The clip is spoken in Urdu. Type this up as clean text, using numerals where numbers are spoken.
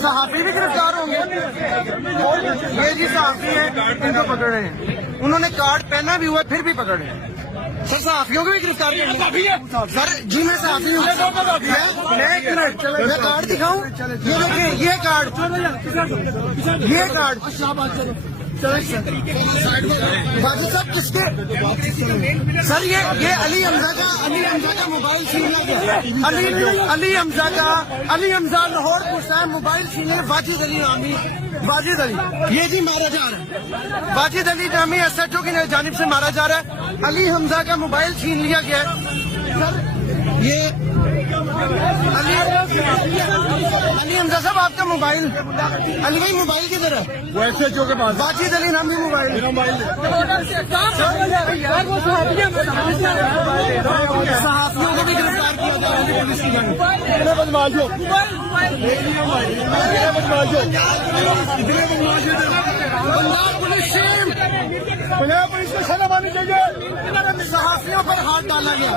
صحافی بھی گرفتار ہوں گے. یہ جی صحافی ہیں ان کو پکڑ رہے ہیں. انہوں نے کارڈ پہنا بھی ہوا پھر بھی پکڑ رہے ہیں. سر صحافیوں کو بھی گرفتار کریں گے سر. جی میں صحافی ہوں. میں ایک منٹ میں کارڈ دکھاؤں. یہ دیکھیں یہ کارڈ واجد صاحب کس کے سر یہ علی حمزہ کا موبائل چھین لیا گیا. علی حمزہ لاہور پوچھتا ہے موبائل چھینے واجد علی نامی واجد علی یہ جی مارا جا رہا ہے. واجد علی نامی SHO کی جانب سے مارا جا رہا ہے. علی حمزہ کا موبائل چھین لیا گیا ہے. سر یہ علی حمزہ صاحب آپ کا موبائل علی بھائی موبائل کدھر ہے؟ وہ SHO کے پاس. واجد علی نامی موبائل صحافیوں کو بھی گرفتار کیا جا رہا ہے پولیس کی جانب. پولیس کو شرم آنی چاہیے. صحافیوں پر ہاتھ ڈالا گیا.